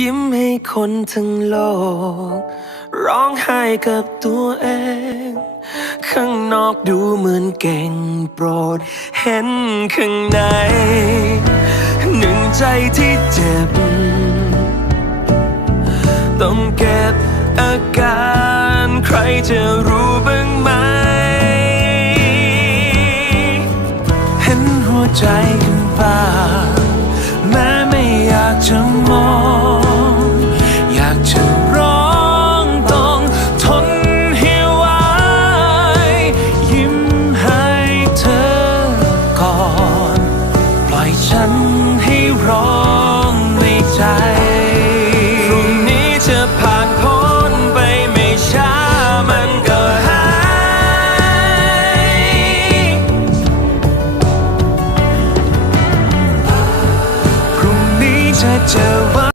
ยิ้มให้คนทั้งโลก ร้องไห้กับตัวเอง ข้างนอกดูเหมือนเก่งโปรด เห็นข้างใน หนึ่งใจที่เจ็บ ต้องเก็บอาการใครจะรู้บ้างไหม เห็นหัวใจกันบ้าง ฉันให้ร้องในใจพรุ่งนี้จะผ่านพ้นไปไม่ช้ามันก็หายพรุ่งนี้จะเจอว่า